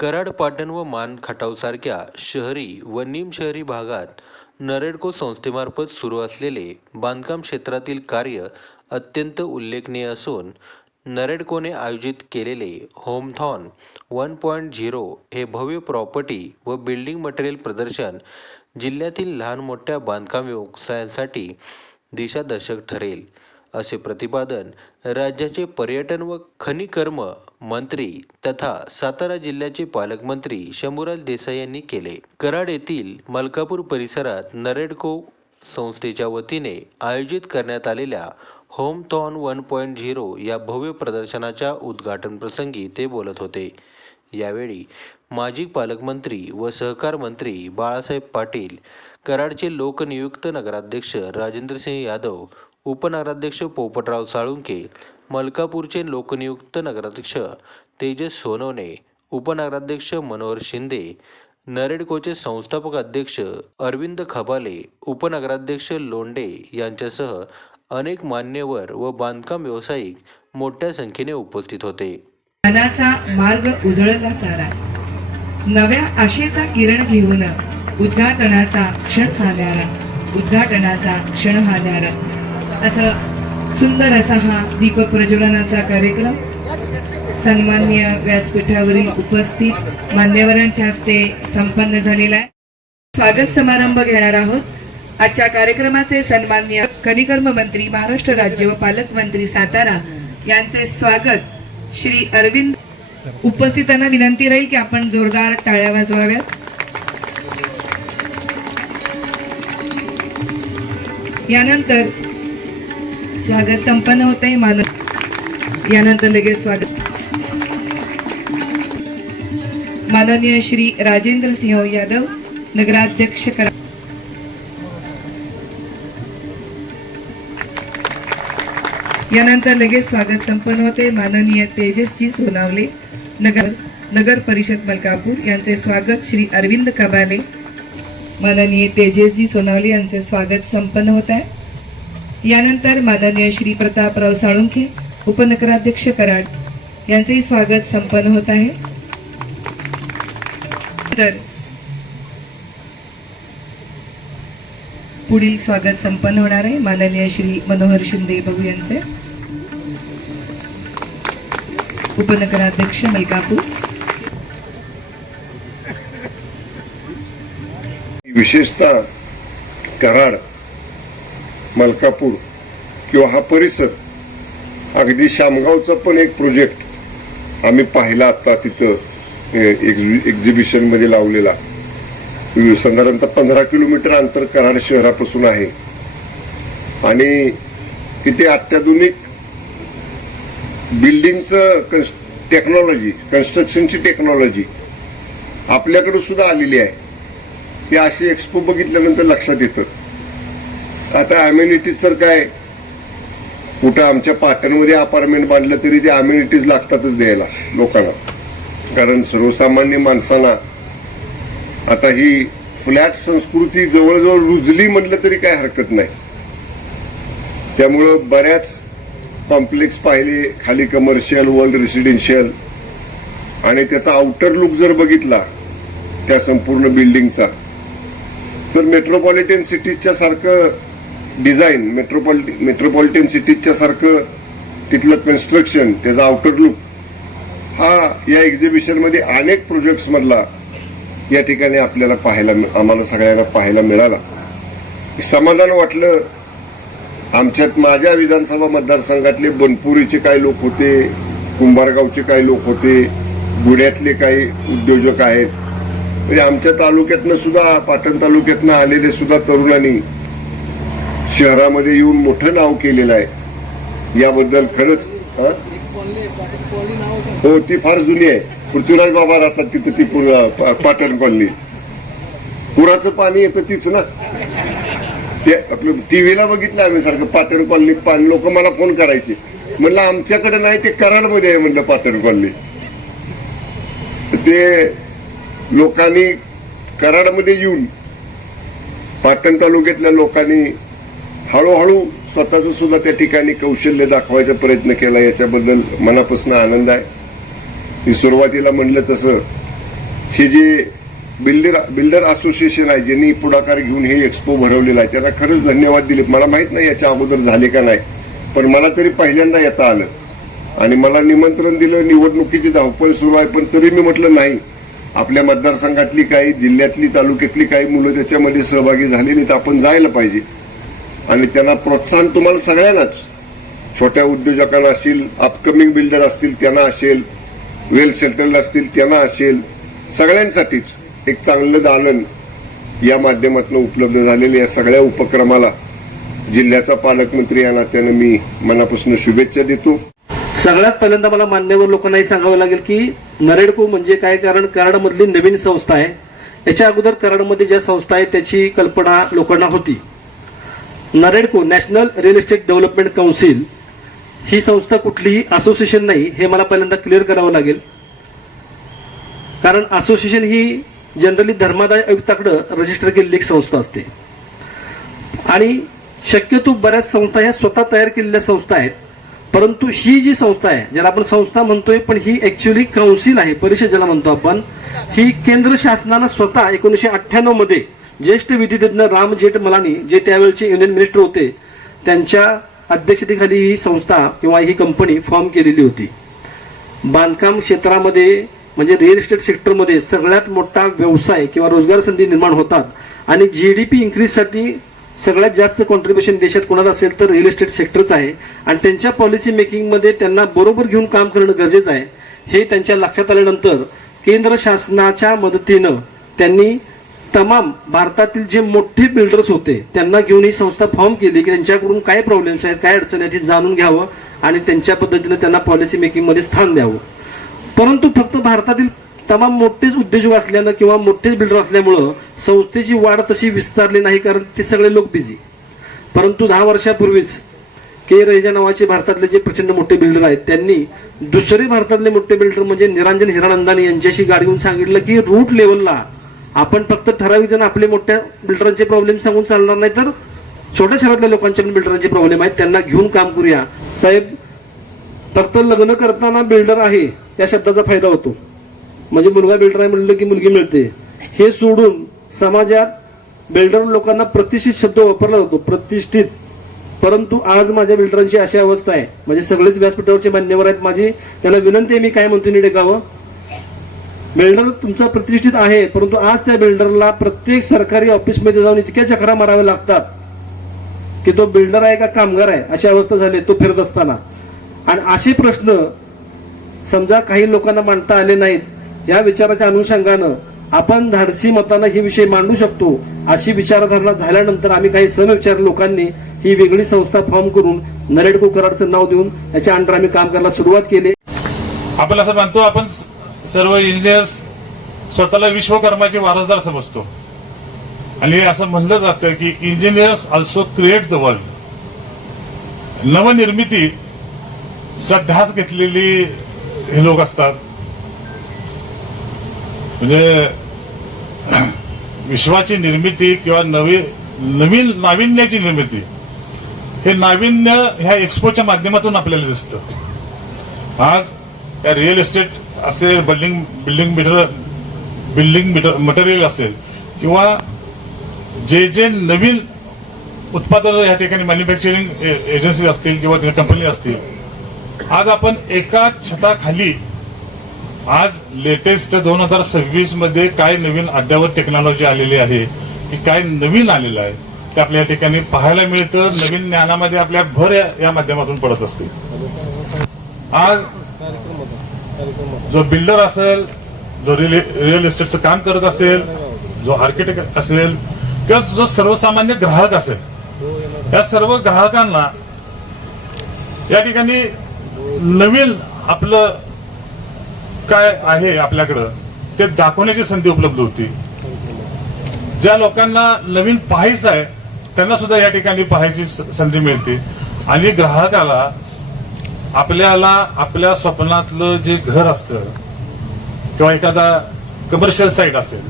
कराड, पाटण व मान खटावसारख्या शहरी व निमशहरी भागात नरेडको संस्थेमार्फत सुरू असलेले बांधकाम क्षेत्रातील कार्य अत्यंत उल्लेखनीय असून नरेडकोने आयोजित केलेले होमथॉन 1.0 हे भव्य प्रॉपर्टी व बिल्डिंग मटेरियल प्रदर्शन जिल्ह्यातील लहान मोठ्या बांधकाम व्यवसायांसाठी दिशादर्शक ठरेल, असे प्रतिपादन राज्याचे पर्यटन व खनिकर्म मंत्री तथा सातारा जिल्ह्याचे पालकमंत्री शंभूराज देसाई यांनी केले. कराड येथील मलकापूर परिसरात नरेडको संस्थेच्या वतीने आयोजित करण्यात आलेल्या होमथॉन 1.0 या भव्य प्रदर्शनाच्या उद्घाटन प्रसंगी ते बोलत होते. यावेळी माजी पालकमंत्री व सहकार मंत्री बाळासाहेब पाटील, कराडचे लोकनियुक्त नगराध्यक्ष राजेंद्रसिंह यादव, उपनगराध्यक्ष पोपटराव साळुंके, मलकापूरचे लोकनियुक्त नगराध्यक्ष तेजस सोनवणे, उपनगराध्यक्ष मनोहर शिंदे, नरेडकोचे संस्थापक अध्यक्ष अरविंद खबाले, उपनगराध्यक्ष लोंढे यांच्यासह अनेक मान्यवर व बांधकाम व्यावसायिक मोठ्या संख्येने उपस्थित होते. ज्ञानाचा मार्ग उजळला सारा, नव्या आशेचा किरण घेऊन उद्घाटनाचा क्षण हाणारा असं सुंदर असा हा दीप प्रज्वलनाचा कार्यक्रम सन्माननीय व्यासपीठावरील उपस्थित मान्यवरांच्या हस्ते संपन्न झालेला आहे. स्वागत समारंभ घेणार आहोत. आजच्या कार्यक्रमाचे सन्माननीय खनिकर्म मंत्री, महाराष्ट्र राज्य व पालकमंत्री सातारा यांचे स्वागत श्री अरविंद. उपस्थितांना विनंती राहील की आपण जोरदार टाळ्या वाजवाव्यात. यानंतर स्वागत संपन्न होते. यानंतर लगेच स्वागत माननीय श्री राजेंद्र सिंह यादव, नगराध्यक्ष कराड. यानंतर लगेच स्वागत संपन्न होते. माननीय तेजसजी सोनावले, नगर परिषद मलकापूर यांचे स्वागत श्री अरविंद कबाले. माननीय तेजसजी सोनावले यांचे स्वागत संपन्न होत आहे. यानंतर माननीय श्री प्रतापराव साळुंखे, उपनगराध्यक्ष कराड यांचेही स्वागत संपन्न होत आहे. तर पुढील स्वागत संपन्न होणार आहे माननीय श्री मनोहर शिंदे बाबू यांचे, उपनगराध्यक्ष मलकापूर. विशेषतः कराड, मलकापूर किंवा हा परिसर, अगदी शामगावचा पण एक प्रोजेक्ट आम्ही पाहिला आता तिथं एक्झिबिशन मध्ये लावलेला. साधारणतः 15 किलोमीटर अंतर कराड शहरापासून आहे आणि तिथे अत्याधुनिक बिल्डिंगचं टेक्नॉलॉजी, कन्स्ट्रक्शनची टेक्नॉलॉजी आपल्याकडे सुद्धा आलेली आहे. हे अशी एक्सपो बघितल्यानंतर लक्षात येतं. आता अम्युनिटीज तर काय, कुठं आमच्या पाटणमध्ये अपार्टमेंट बांधलं तरी ते अम्युनिटीज लागतातच द्यायला लोकांना, कारण सर्वसामान्य माणसांना आता ही फ्लॅट संस्कृती जवळजवळ रुजली म्हटलं तरी काय हरकत नाही. त्यामुळं बऱ्याच कॉम्प्लेक्स पाहिले, खाली कमर्शियल, वर्ल्ड रेसिडेन्शियल, आणि त्याचा आउटर लुक जर बघितला त्या संपूर्ण बिल्डिंगचा, तर मेट्रोपॉलिटन सिटीजच्या सारखं डिझाईन, मेट्रोपॉलिटन सिटीजच्या सारखं तिथलं कन्स्ट्रक्शन, त्याचा आउटर लुक हा या एक्झिबिशन मध्ये अनेक प्रोजेक्ट्स मधला या ठिकाणी आपल्याला आम्हाला सगळ्यांना पाहायला मिळाला. समाधान वाटलं. आमच्यात माझ्या विधानसभा मतदारसंघातले बनपुरीचे काही लोक होते, कुंभारगावचे काही लोक होते, गुड्यातले काही उद्योजक आहेत, म्हणजे आमच्या तालुक्यातनं सुद्धा, पाटण तालुक्यातनं आलेले सुद्धा तरुणांनी शहरामध्ये येऊन मोठं नाव केलेलं आहे. याबद्दल खरंच हो, ती फार जुनी आहे. पृथ्वीराज बाबा राहतात तिथं, ती पाटण कॉलनी. पुराचं पाणी येतं तीच ना, ते आपलं टीव्हीला बघितलं आम्ही सारखं पाटण कॉलनीत पाणी. लोक मला फोन करायचे, म्हणलं आमच्याकडे नाही, ते कराडमध्ये आहे म्हणलं पाटण कॉलनी. ते लोकांनी कराडमध्ये येऊन, पाटण तालुक्यातल्या लोकांनी हळूहळू स्वतःच सुद्धा त्या ठिकाणी कौशल्य दाखवायचा प्रयत्न केला. याच्याबद्दल मनापासून आनंद आहे. मी सुरुवातीला म्हणलं तसं हे जे बिल्डर असोसिएशन आहे ज्यांनी पुढाकार घेऊन हे एक्सपो भरवलेला आहे त्याला खरंच धन्यवाद दिले. मला माहित नाही याच्या अगोदर झाले का नाही, पण मला तरी पहिल्यांदा येता आलं आणि मला निमंत्रण दिलं. निवडणुकीची धावपळ सुरू आहे, पण तरी मी म्हटलं नाही, आपल्या मतदारसंघातली काही, जिल्ह्यातली, तालुक्यातली काही मुलं त्याच्यामध्ये सहभागी झालेली तर आपण जायला पाहिजे आणि त्यांना प्रोत्साहन तुम्हाला सगळ्यांनाच, छोट्या उद्योजकांना असेल, अपकमिंग बिल्डर असतील त्यांना असेल, वेल सेटल्ड असतील त्यांना असेल, सगळ्यांसाठीच एक चांगलं दालन या माध्यमातून उपलब्ध झालेले या सगळ्या उपक्रमाला जिल्ह्याचा पालकमंत्री या नात्यानं मी मनापासून शुभेच्छा देतो. सगळ्यात पहिल्यांदा मला मान्यवर लोकांनाही सांगावं लागेल की नरेडको म्हणजे काय, कारण कराडमधली नवीन संस्था आहे. याच्या अगोदर कराडमध्ये ज्या संस्था आहे त्याची कल्पना लोकांना होती. NAREDCO national real estate development council ही संस्था कुठलीही असोसिएशन नाही, हे मला पहिल्यांदा क्लिअर करावं लागेल. कारण असोसिएशन ही जनरली धर्मादाय आयुक्ताकडे रजिस्टर केलेली एक संस्था असते आणि शक्यतो बऱ्याच संस्था ह्या स्वतः तयार केलेल्या संस्था आहेत. परंतु ही जी संस्था आहे, ज्याला आपण संस्था म्हणतोय पण ही ऍक्च्युअली काउन्सिल आहे, परिषद ज्याला म्हणतो आपण, ही केंद्र शासनानं स्वतः 1998 मध्ये ज्येष्ठ विधितज्ञ राम जेठमलानी जे त्यावेळचे युनियन मिनिस्टर होते त्यांच्या अध्यक्षतेखाली ही संस्था किंवा ही कंपनी फॉर्म केलेली होती. बांधकाम क्षेत्रामध्ये म्हणजे रिअल इस्टेट सेक्टरमध्ये सगळ्यात मोठा व्यवसाय किंवा रोजगार संधी निर्माण होतात आणि जीडीपी इन्क्रीजसाठी सगळ्यात जास्त कॉन्ट्रीब्युशन देशात कोणाला असेल तर रिअल इस्टेट सेक्टरच आहे आणि त्यांच्या पॉलिसी मेकिंगमध्ये त्यांना बरोबर घेऊन काम करणं गरजेचं आहे. हे त्यांच्या लक्षात आल्यानंतर केंद्र शासनाच्या मदतीनं त्यांनी तमाम भारतातील जे मोठे बिल्डर्स होते त्यांना घेऊन ही संस्था फॉर्म केली की त्यांच्याकडून काय प्रॉब्लेम्स आहेत, काय अडचणी आहेत हे जाणून घ्यावं आणि त्यांच्या पद्धतीनं त्यांना पॉलिसी मेकिंगमध्ये स्थान द्यावं. परंतु फक्त भारतातील तमाम मोठेच उद्योजक असल्यानं किंवा मोठेच बिल्डर असल्यामुळं संस्थेची वाढ तशी विस्तारली नाही, कारण ते सगळे लोक बिझी. परंतु 10 वर्षापूर्वीच के रहिजा नावाचे भारतातले जे प्रचंड मोठे बिल्डर आहेत त्यांनी दुसरे भारतातले मोठे बिल्डर म्हणजे निरंजन हिरानंदानी यांच्याशी गाडी घेऊन सांगितलं की रूट लेवलला आपण फक्त ठराविक जण आपले मोठ्या बिल्डरांचे प्रॉब्लेम सांगून चालणार नाही, तर छोट्या शहरातल्या लोकांचे पण बिल्डरांचे प्रॉब्लेम आहेत त्यांना घेऊन काम करूया. साहेब, फक्त लग्न करताना बिल्डर आहे या शब्दाचा फायदा होतो, म्हणजे मुलगा बिल्डर आहे म्हणलं की मुलगी मिळते, हे सोडून समाजात बिल्डर लोकांना प्रतिष्ठित शब्द वापरला जातो, प्रतिष्ठित. परंतु आज माझ्या बिल्डरांची अशी अवस्था आहे, म्हणजे सगळेच व्यासपीठावरचे मान्यवर आहेत, माझी त्यांना विनंती आहे, मी काय म्हणतो नीट ऐकावं. बिल्डर तुमचा प्रतिष्ठित आहे, परंतु आज त्या बिल्डरला प्रत्येक सरकारी ऑफिसमध्ये जाऊन इतक्या चक्रा माराव्या लागतात की तो बिल्डर आहे का कामगार आहे अशी अवस्था झाली तो फिरत असताना. आणि असे प्रश्न समजा काही लोकांना मांडता आले नाहीत, या विचाराच्या अनुषंगानं आपण धाडसी मतानं हे विषय मांडू शकतो अशी विचारधारणा झाल्यानंतर आम्ही काही समविचार लोकांनी ही वेगळी संस्था फॉर्म करून नरेडको कराडचं नाव देऊन याच्या अंडर आम्ही काम करायला सुरुवात केली. आपण असं मानतो, आपण सर्व इंजिनियर्स स्वतःला विश्वकर्माचे वारसदार समजतो आणि असं म्हणलं जातं की engineers also create the world. नवनिर्मितीचा ध्यास घेतलेली हे लोक असतात, म्हणजे विश्वाची निर्मिती किंवा नवीन नाविन्याची निर्मिती, हे नाविन्य ह्या एक्सपोच्या माध्यमातून आपल्याला दिसतं. आज या रिअल इस्टेट असेल, बिल्डिंग मटेरियल असेल किंवा जे नवीन उत्पादन या ठिकाणी मॅन्युफॅक्चरिंग एजन्सी असतील किंवा कंपनी असतील, आज आपण एका छताखाली आज लेटेस्ट 2026 मध्ये काय नवीन अद्यावत टेक्नॉलॉजी आलेली आहे की काय नवीन आलेलं आहे ते आपल्या ठिकाणी पाहायला मिळतं. नवीन ज्ञानामध्ये आपल्या भर या माध्यमातून पडत असते. आज जो बिल्डर असेल, जो रिअल इस्टेटचं काम करत असेल, जो आर्किटेक्ट असेल किंवा जो सर्वसामान्य ग्राहक असेल, या सर्व ग्राहकांना या ठिकाणी नवीन आपलं काय आहे आपल्याकडं ते दाखवण्याची संधी उपलब्ध होती. ज्या लोकांना नवीन पाहायचं आहे त्यांना सुद्धा या ठिकाणी पाहायची संधी मिळते आणि ग्राहकाला आपल्याला आपल्या स्वप्नातलं जे घर असतं किंवा एखादा कमर्शियल साईट असेल,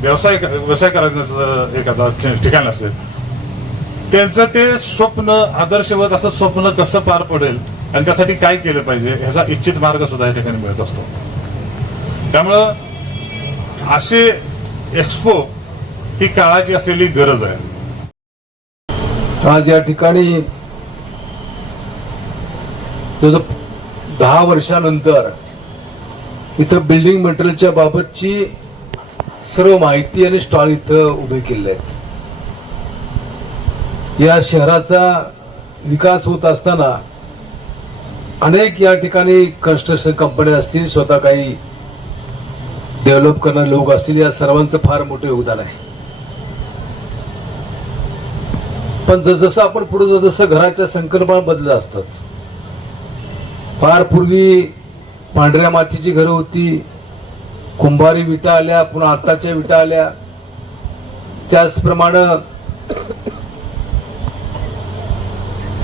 व्यवसाय करायचं एखादा ठिकाण असेल, त्यांचं ते स्वप्न आदर्शवत असं स्वप्न कसं पार पडेल आणि त्यासाठी काय केलं पाहिजे ह्याचा इच्छित मार्ग सुद्धा या ठिकाणी मिळत असतो. त्यामुळं असे एक्सपो ही काळाची असलेली गरज आहे. आज या ठिकाणी 10 वर्षानंतर इथं बिल्डिंग मटेरियलच्या बाबतची सर्व माहिती आणि स्टॉल इथं उभे केले आहेत. या शहराचा विकास होत असताना अनेक या ठिकाणी कन्स्ट्रक्शन कंपन्या असतील, स्वतः काही डेव्हलप करणारे लोक असतील, या सर्वांचं फार मोठं योगदान आहे. पण जसं आपण पुढे जातो तसं घराच्या संकल्पना बदलत असतात. फार पूर्वी पांढऱ्या मातीची घरं होती, कुंभारी विटा आल्या, पुन्हा आताच्या विटा आल्या. त्याचप्रमाणे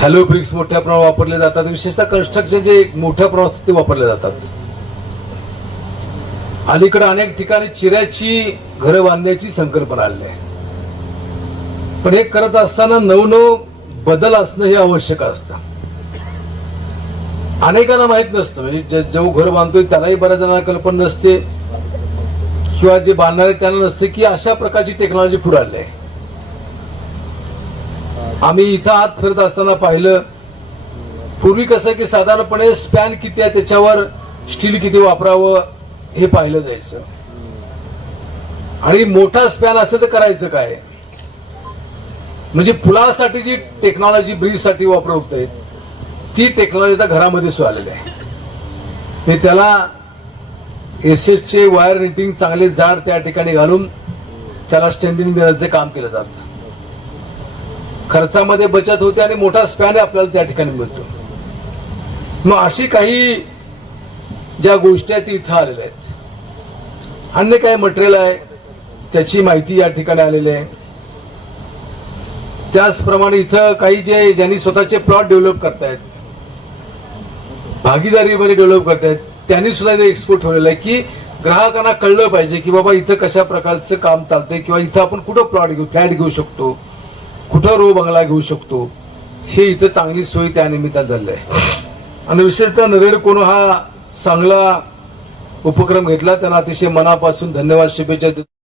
हॅलो ब्रिक्स मोठ्या प्रमाणात वापरले जातात. विशेषतः कन्स्ट्रक्शन जे मोठ्या प्रमाणात ते वापरले जातात. अलीकडे अनेक ठिकाणी चिऱ्याची घरं बांधण्याची संकल्पना आली आहे. पण हे करत असताना नवनव बदल असणं हे आवश्यक असतं. अनेकांना माहित नसतं, म्हणजे जो घर बांधतोय त्यालाही बऱ्याच जणांना कल्पना नसते, किंवा जे बांधणारे त्यांना नसते की अशा प्रकारची टेक्नॉलॉजी पुढे आली आहे. आम्ही इथं आत फिरत असताना पाहिलं, पूर्वी कसं की साधारणपणे स्पॅन किती आहे त्याच्यावर स्टील किती वापरावं हे पाहिलं जायचं. आणि मोठा स्पॅन असेल तर करायचं काय, म्हणजे पुलासाठी जी टेक्नॉलॉजी ब्रिजसाठी वापरवते ती टेक्नॉलॉजी आता घरामध्ये सुरू आलेली आहे. म्हणजे त्याला एसएसचे वायर नेटिंग चांगले जाड त्या ठिकाणी घालून त्याला स्ट्रेंथनिंग देण्याचे काम केलं जातं. खर्चामध्ये बचत होते आणि मोठा स्पॅन आपल्याला त्या ठिकाणी मिळतो. मग अशी काही ज्या गोष्टी आहेत इथं आलेल्या आहेत. अन्य काही मटेरियल आहे त्याची माहिती या ठिकाणी आलेली आहे. त्याचप्रमाणे इथं काही ज्यांनी स्वतःचे प्लॉट डेव्हलप करतायत, भागीदारीमध्ये डेव्हलप करतायत, त्यांनी सुद्धा इथे एक्सपोर्ट ठेवलेलं आहे की ग्राहकांना कळलं पाहिजे की बाबा इथं कशा प्रकारचं काम चालतंय, किंवा इथं आपण कुठं प्लॉट घेऊ, फ्लॅट घेऊ शकतो, कुठं रो बंगला घेऊ शकतो. हे इथं चांगली सोय त्या निमित्तानं झाली आहे. आणि विशेषतः नरेडकोनं हा चांगला उपक्रम घेतला, त्यांना अतिशय मनापासून धन्यवाद, शुभेच्छा देतो.